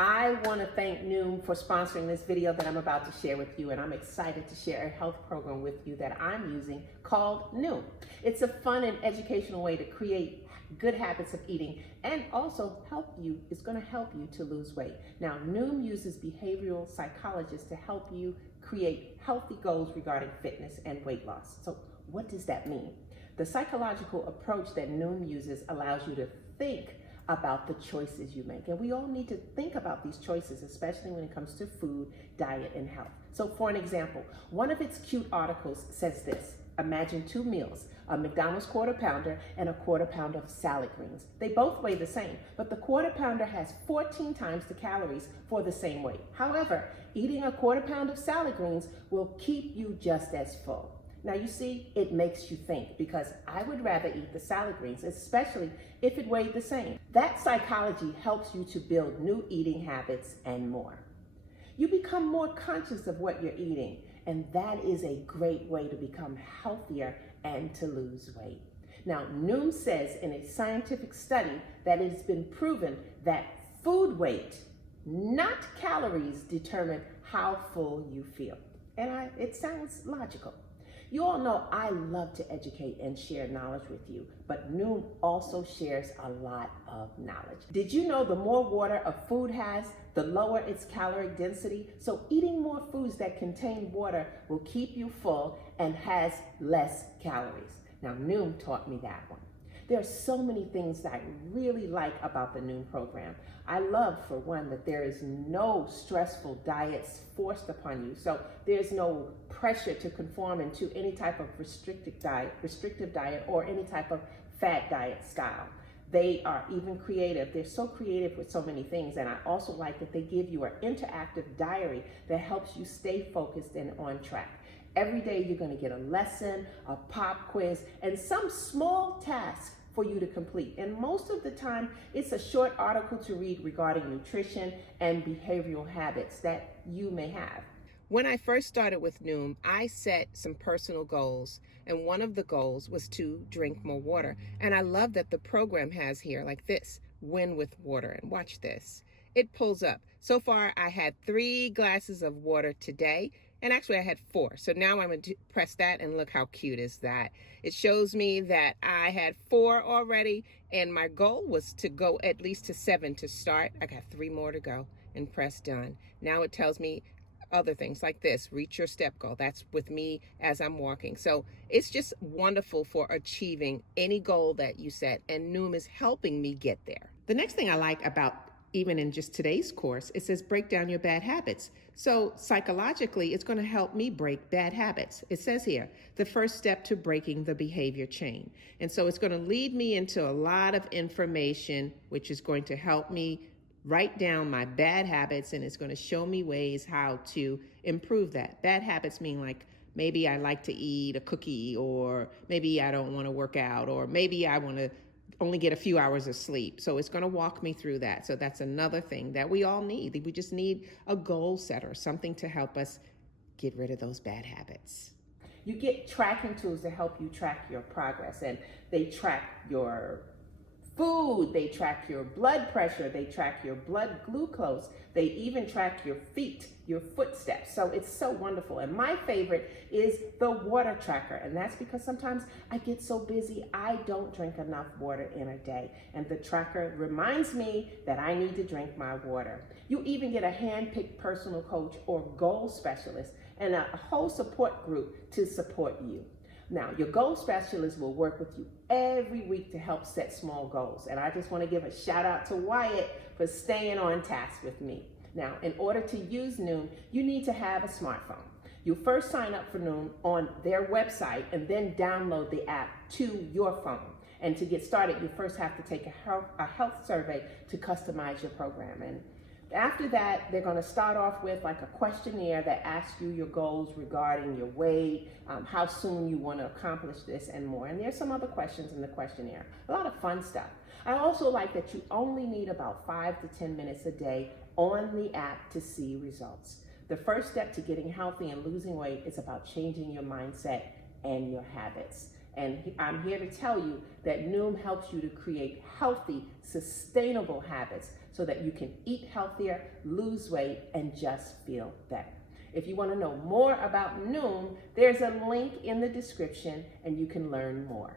I want to thank Noom for sponsoring this video that I'm about to share with you, and I'm excited to share a health program with you that I'm using called Noom. It's a fun and educational way to create good habits of eating and also it's going to help you to lose weight. Now, Noom uses behavioral psychologists to help you create healthy goals regarding fitness and weight loss. So what does that mean? The psychological approach that Noom uses allows you to think about the choices you make. And we all need to think about these choices, especially when it comes to food, diet, and health. So for an example, one of its cute articles says this: imagine two meals, a McDonald's quarter pounder and a quarter pound of salad greens. They both weigh the same, but the quarter pounder has 14 times the calories for the same weight. However, eating a quarter pound of salad greens will keep you just as full. Now you see, it makes you think, because I would rather eat the salad greens, especially if it weighed the same. That psychology helps you to build new eating habits and more. You become more conscious of what you're eating, and that is a great way to become healthier and to lose weight. Now, Noom says in a scientific study that it's been proven that food weight, not calories, determine how full you feel. And it sounds logical. You all know I love to educate and share knowledge with you, but Noom also shares a lot of knowledge. Did you know the more water a food has, the lower its caloric density? So eating more foods that contain water will keep you full and has less calories. Now, Noom taught me that one. There are so many things that I really like about the Noom program. I love, for one, that there is no stressful diets forced upon you. So there's no pressure to conform into any type of restrictive diet or any type of fad diet style. They are even creative. They're so creative with so many things. And I also like that they give you an interactive diary that helps you stay focused and on track. Every day you're going to get a lesson, a pop quiz, and some small task for you to complete. And most of the time, it's a short article to read regarding nutrition and behavioral habits that you may have. When I first started with Noom, I set some personal goals, and one of the goals was to drink more water. And I love that the program has here, like this, win with water. And watch this. It pulls up. So far, I had 3 glasses of water today. And actually I had 4. So now I'm going to press that, and look how cute is that. It shows me that I had 4 already, and my goal was to go at least to 7 to start. I got 3 more to go, and press done. Now it tells me other things like this: reach your step goal. That's with me as I'm walking. So it's just wonderful for achieving any goal that you set, and Noom is helping me get there. The next thing I like about even in just today's course, it says break down your bad habits. So psychologically, it's going to help me break bad habits. It says here, the first step to breaking the behavior chain. And so it's going to lead me into a lot of information, which is going to help me write down my bad habits, and it's going to show me ways how to improve that. Bad habits mean like, maybe I like to eat a cookie, or maybe I don't want to work out, or maybe I want to only get a few hours of sleep. So it's going to walk me through that. So that's another thing that we all need. We just need a goal setter, something to help us get rid of those bad habits. You get tracking tools to help you track your progress, and they track your food, they track your blood pressure, they track your blood glucose, they even track your feet, your footsteps. So it's so wonderful. And my favorite is the water tracker. And that's because sometimes I get so busy, I don't drink enough water in a day. And the tracker reminds me that I need to drink my water. You even get a hand-picked personal coach or goal specialist and a whole support group to support you. Now, your goal specialist will work with you every week to help set small goals. And I just want to give a shout out to Wyatt for staying on task with me. Now, in order to use Noom, you need to have a smartphone. You first sign up for Noom on their website and then download the app to your phone. And to get started, you first have to take a health survey to customize your program. And after that, they're going to start off with like a questionnaire that asks you your goals regarding your weight, how soon you want to accomplish this, and more. And there's some other questions in the questionnaire. A lot of fun stuff. I also like that you only need about 5 to 10 minutes a day on the app to see results. The first step to getting healthy and losing weight is about changing your mindset and your habits. And I'm here to tell you that Noom helps you to create healthy, sustainable habits so that you can eat healthier, lose weight, and just feel better. If you want to know more about Noom, there's a link in the description and you can learn more.